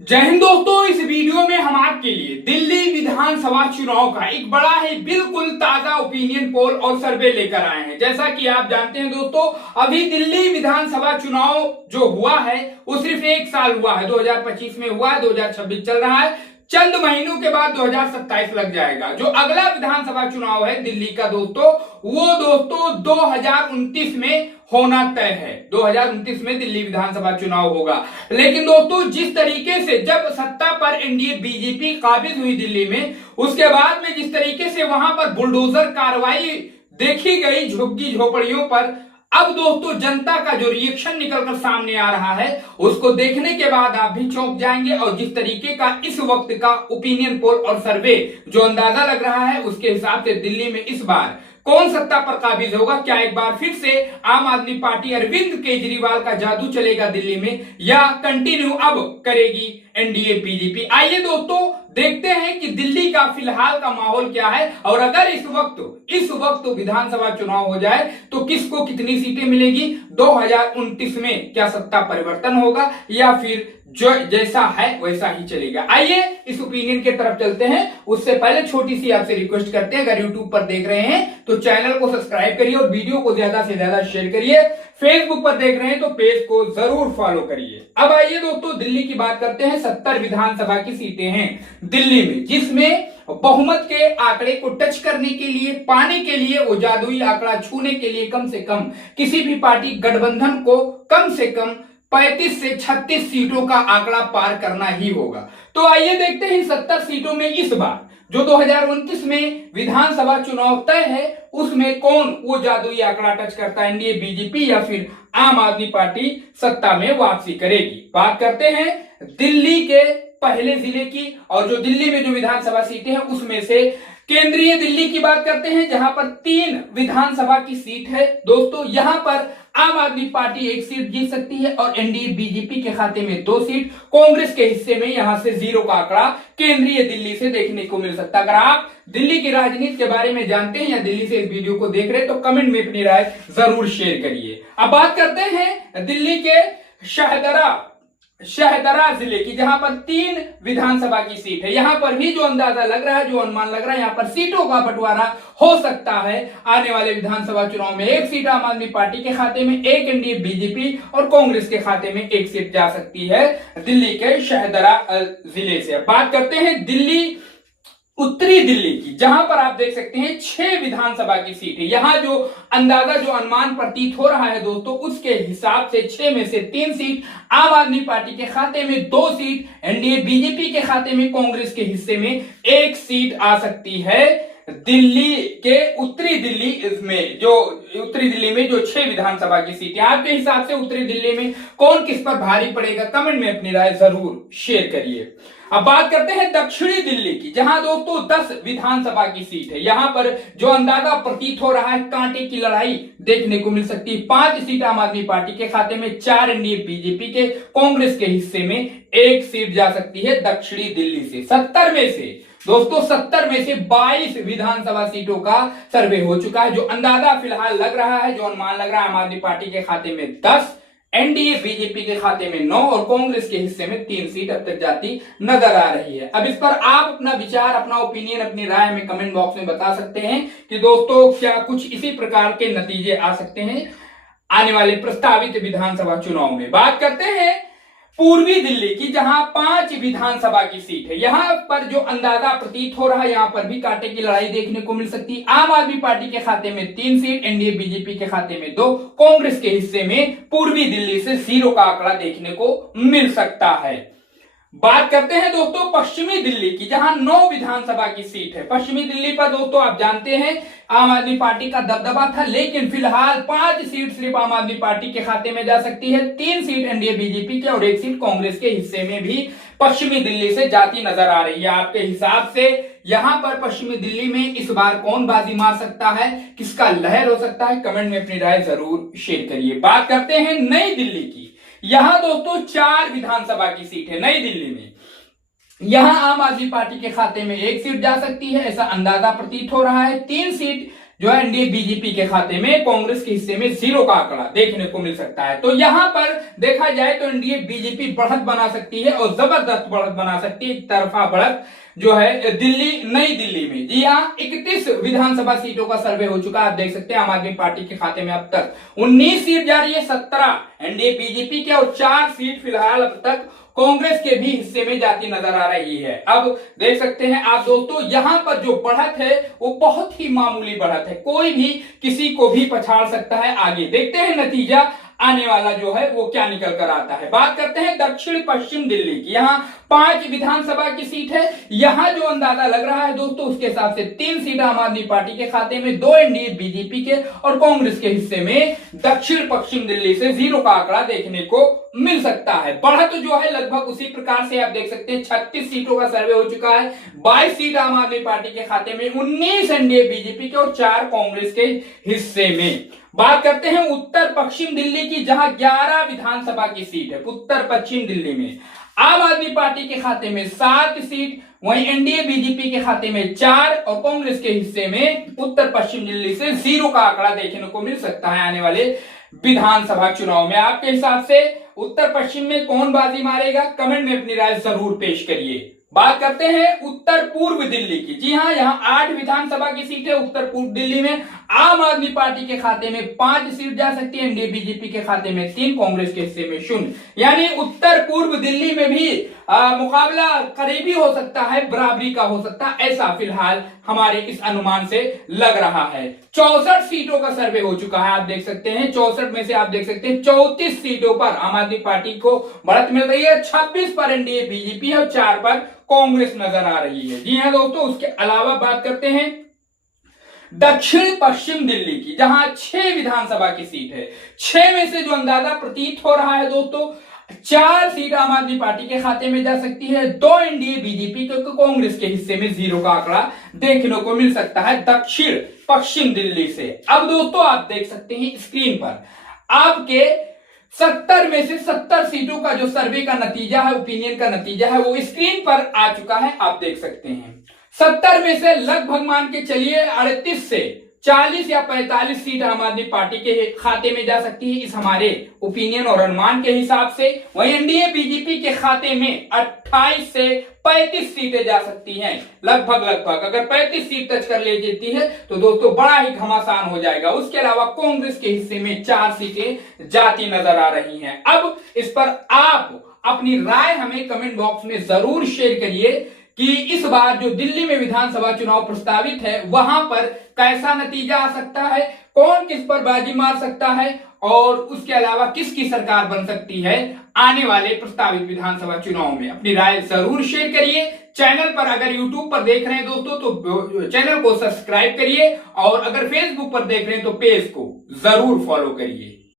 जय हिंद दोस्तों। इस वीडियो में हम आपके लिए दिल्ली विधानसभा चुनाव का एक बड़ा ही बिल्कुल ताजा ओपिनियन पोल और सर्वे लेकर आए हैं। जैसा कि आप जानते हैं दोस्तों, अभी दिल्ली विधानसभा चुनाव जो हुआ है वो सिर्फ एक साल हुआ है, 2025 में हुआ है, 2026 चल रहा है। चंद महीनों के बाद 2027 लग जाएगा। जो अगला विधानसभा चुनाव है दिल्ली का दोस्तों, वो दोस्तों 2029 में होना तय है। 2029 में दिल्ली विधानसभा चुनाव होगा। लेकिन दोस्तों, जिस तरीके से जब सत्ता पर एनडीए बीजेपी काबिज हुई दिल्ली में, उसके बाद में जिस तरीके से वहां पर बुलडोजर कार्रवाई देखी गई झुग्गी झोपड़ियों पर, अब दोस्तों जनता का जो रिएक्शन निकलकर सामने आ रहा है, उसको देखने के बाद आप भी चौंक जाएंगे। और जिस तरीके का इस वक्त का ओपिनियन पोल और सर्वे जो अंदाजा लग रहा है, उसके हिसाब से दिल्ली में इस बार कौन सत्ता पर काबिज होगा? क्या एक बार फिर से आम आदमी पार्टी अरविंद केजरीवाल का जादू चलेगा दिल्ली में, या कंटिन्यू अब करेगी एनडीए बीजेपी? आइए दोस्तों देखते हैं कि दिल्ली का फिलहाल का माहौल क्या है, और अगर इस वक्त विधानसभा चुनाव हो जाए तो किसको कितनी सीटें मिलेगी। 2029 में क्या सत्ता परिवर्तन होगा, या फिर जो जैसा है वैसा ही चलेगा? आइए इस ओपिनियन के तरफ चलते हैं। उससे पहले छोटी सी आपसे रिक्वेस्ट करते हैं, अगर यूट्यूब पर देख रहे हैं तो चैनल को सब्सक्राइब करिए और वीडियो को ज्यादा से ज्यादा शेयर करिए। फेसबुक पर देख रहे हैं तो पेज को जरूर फॉलो करिए। अब आइए दोस्तों दिल्ली की बात करते हैं। 70 विधानसभा की सीटें हैं दिल्ली में, जिसमें बहुमत के आंकड़े को टच करने के लिए, पाने के लिए, वो जादुई आंकड़ा छूने के लिए कम से कम किसी भी पार्टी गठबंधन को कम से कम 35 से 36 सीटों का आंकड़ा पार करना ही होगा। तो आइए देखते हैं 70 सीटों में इस बार जो 2029 में विधानसभा चुनाव तय है, उसमें कौन वो जादुई आंकड़ा टच करता है? एनडीए बीजेपी या फिर आम आदमी पार्टी सत्ता में वापसी करेगी? बात करते हैं दिल्ली के पहले जिले की, और जो दिल्ली में जो विधानसभा सीटें हैं उसमें से केंद्रीय दिल्ली की बात करते हैं, जहां पर 3 विधानसभा की सीट है दोस्तों। यहां पर आम आदमी पार्टी 1 सीट जीत सकती है और एनडीए बीजेपी के खाते में 2 सीट, कांग्रेस के हिस्से में यहां से 0 का आंकड़ा केंद्रीय दिल्ली से देखने को मिल सकता है। अगर आप दिल्ली की राजनीति के बारे में जानते हैं या दिल्ली से इस वीडियो को देख रहे हैं तो कमेंट में अपनी राय जरूर शेयर करिए। अब बात करते हैं दिल्ली के शहदरा जिले की, जहां पर 3 विधानसभा की सीट है। यहां पर भी जो अंदाजा लग रहा है, जो अनुमान लग रहा है, यहां पर सीटों का बंटवारा हो सकता है आने वाले विधानसभा चुनाव में। 1 सीट आम आदमी पार्टी के खाते में, 1 एनडीए बीजेपी और कांग्रेस के खाते में 1 सीट जा सकती है दिल्ली के शहदरा जिले से। बात करते हैं दिल्ली उत्तरी दिल्ली की, जहां पर आप देख सकते हैं 6 विधानसभा की सीट है। यहां जो अंदाजा, जो अनुमान प्रतीत हो रहा है दोस्तों, उसके हिसाब से 6 में से 3 सीट आम आदमी पार्टी के खाते में, 2 सीट एनडीए बीजेपी के खाते में, कांग्रेस के हिस्से में 1 सीट आ सकती है। दिल्ली के उत्तरी दिल्ली में जो 6 विधानसभा की सीटें, आपके हिसाब से उत्तरी दिल्ली में कौन किस पर भारी पड़ेगा? कमेंट में अपनी राय जरूर शेयर करिए। अब बात करते हैं दक्षिणी दिल्ली की, जहां दोस्तों 10 विधानसभा की सीट है। यहां पर जो अंदाजा प्रतीत हो रहा है, कांटे की लड़ाई देखने को मिल सकती है। 5 सीट आम आदमी पार्टी के खाते में, 4 एनडीए बीजेपी के, कांग्रेस के हिस्से में 1 सीट जा सकती है दक्षिणी दिल्ली से। 70 में से दोस्तों 70 में से 22 विधानसभा सीटों का सर्वे हो चुका है। जो अंदाजा फिलहाल लग रहा है, जो अनुमान लग रहा है, आम आदमी पार्टी के खाते में 10, एनडीए बीजेपी के खाते में 9 और कांग्रेस के हिस्से में 3 सीट अब तक जाती नजर आ रही है। अब इस पर आप अपना विचार, अपना ओपिनियन, अपनी राय हमें कमेंट बॉक्स में बता सकते हैं कि दोस्तों क्या कुछ इसी प्रकार के नतीजे आ सकते हैं आने वाले प्रस्तावित विधानसभा चुनाव में। बात करते हैं पूर्वी दिल्ली की, जहां 5 विधानसभा की सीट है। यहां पर जो अंदाजा प्रतीत हो रहा है, यहां पर भी कांटे की लड़ाई देखने को मिल सकती है। आम आदमी पार्टी के खाते में 3 सीट, एनडीए बीजेपी के खाते में 2, कांग्रेस के हिस्से में पूर्वी दिल्ली से 0 का आंकड़ा देखने को मिल सकता है। बात करते हैं दोस्तों पश्चिमी दिल्ली की, जहां 9 विधानसभा की सीट है। पश्चिमी दिल्ली पर दोस्तों आप जानते हैं आम आदमी पार्टी का दबदबा था, लेकिन फिलहाल 5 सीट सिर्फ आम आदमी पार्टी के खाते में जा सकती है, 3 सीट एनडीए बीजेपी के और 1 सीट कांग्रेस के हिस्से में भी पश्चिमी दिल्ली से जाती नजर आ रही है। आपके हिसाब से यहां पर पश्चिमी दिल्ली में इस बार कौन बाजी मार सकता है, किसका लहर हो सकता है? कमेंट में अपनी राय जरूर शेयर करिए। बात करते हैं नई दिल्ली की, यहां दोस्तों 4 विधानसभा की सीट है नई दिल्ली में। यहां आम आदमी पार्टी के खाते में 1 सीट जा सकती है, ऐसा अंदाजा प्रतीत हो रहा है। 3 सीट जो है एनडीए बीजेपी के खाते में, कांग्रेस के हिस्से में 0 का आंकड़ा देखने को मिल सकता है। तो यहां पर देखा जाए तो एनडीए बीजेपी बढ़त बना सकती है और जबरदस्त बढ़त बना सकती है, एक तरफा बढ़त जो है नई दिल्ली में। जी हाँ, 31 विधानसभा सीटों का सर्वे हो चुका है, आप देख सकते हैं आम आदमी पार्टी के खाते में अब तक 19 सीट जा रही है, 17 एनडीए बीजेपी के और 4 सीट फिलहाल अब तक कांग्रेस के भी हिस्से में जाती नजर आ रही है। अब देख सकते हैं आप दोस्तों, यहां पर जो बढ़त है वो बहुत ही मामूली बढ़त है, कोई भी किसी को भी पछाड़ सकता है। आगे देखते हैं नतीजा आने वाला जो है वो क्या निकल कर आता है। बात करते हैं दक्षिण पश्चिम दिल्ली की। यहाँ 5 विधानसभा की सीट है। यहां जो अंदाजा लग रहा है दोस्तों, उसके हिसाब से 3 सीट आम आदमी पार्टी के खाते में, 2 एनडीए बीजेपी के और कांग्रेस के हिस्से में दक्षिण पश्चिम दिल्ली से 0 का आंकड़ा देखने को मिल सकता है। बढ़त जो है लगभग उसी प्रकार से आप देख सकते हैं, 36 सीटों का सर्वे हो चुका है, 22 सीट आम आदमी पार्टी के खाते में, 19 एनडीए बीजेपी के और 4 कांग्रेस के हिस्से में। बात करते हैं उत्तर पश्चिम दिल्ली की, जहां 11 विधानसभा की सीट है। उत्तर पश्चिम दिल्ली में आम आदमी पार्टी के खाते में 7 सीट, वहीं एनडीए बीजेपी के खाते में 4 और कांग्रेस के हिस्से में उत्तर पश्चिम दिल्ली से 0 का आंकड़ा देखने को मिल सकता है आने वाले विधानसभा चुनाव में। आपके हिसाब से उत्तर पश्चिम में कौन बाजी मारेगा? कमेंट में अपनी राय जरूर पेश करिए। बात करते हैं उत्तर पूर्व दिल्ली की। जी हां, यहां 8 विधानसभा की सीट है। उत्तर पूर्व दिल्ली में आम आदमी पार्टी के खाते में 5 सीट जा सकती है, एनडीए बीजेपी के खाते में 3, कांग्रेस के हिस्से में 0। यानी उत्तर पूर्व दिल्ली में भी मुकाबला करीबी हो सकता है, बराबरी का हो सकता है, ऐसा फिलहाल हमारे इस अनुमान से लग रहा है। 64 सीटों का सर्वे हो चुका है, आप देख सकते हैं। 64 में से आप देख सकते हैं 34 सीटों पर आम आदमी पार्टी को बढ़त मिल रही है, 26 पर एनडीए बीजेपी और 4 पर कांग्रेस नजर आ रही है। जी हां दोस्तों, उसके अलावा बात करते हैं दक्षिण पश्चिम दिल्ली की, जहां 6 विधानसभा की सीट है। 6 में से जो अंदाजा प्रतीत हो रहा है दोस्तों, 4 सीट आम आदमी पार्टी के खाते में जा सकती है, 2 एनडीए बीजेपी के, कांग्रेस के हिस्से में 0 का आंकड़ा देखने को मिल सकता है दक्षिण पश्चिम दिल्ली से। अब दोस्तों आप देख सकते हैं स्क्रीन पर आपके 70 में से 70 सीटों का जो सर्वे का नतीजा है, ओपिनियन का नतीजा है, वो स्क्रीन पर आ चुका है, आप देख सकते हैं। 70 में से लगभग मान के चलिए 38 से 40 या 45 सीट आम आदमी पार्टी के खाते में जा सकती है, इस हमारे ओपिनियन और अनुमान के हिसाब से। वहीं एनडीए बीजेपी के खाते में 28 से 35 सीटें जा सकती हैं, लगभग अगर 35 सीट टच कर ले जाती है तो दोस्तों बड़ा ही घमासान हो जाएगा। उसके अलावा कांग्रेस के हिस्से में 4 सीटें जाती नजर आ रही हैं। अब इस पर आप अपनी राय हमें कमेंट बॉक्स में जरूर शेयर करिए कि इस बार जो दिल्ली में विधानसभा चुनाव प्रस्तावित है, वहां पर कैसा नतीजा आ सकता है, कौन किस पर बाजी मार सकता है और उसके अलावा किसकी सरकार बन सकती है आने वाले प्रस्तावित विधानसभा चुनाव में। अपनी राय जरूर शेयर करिए। चैनल पर अगर यूट्यूब पर देख रहे हैं दोस्तों तो चैनल को सब्सक्राइब करिए और अगर फेसबुक पर देख रहे हैं तो पेज को जरूर फॉलो करिए।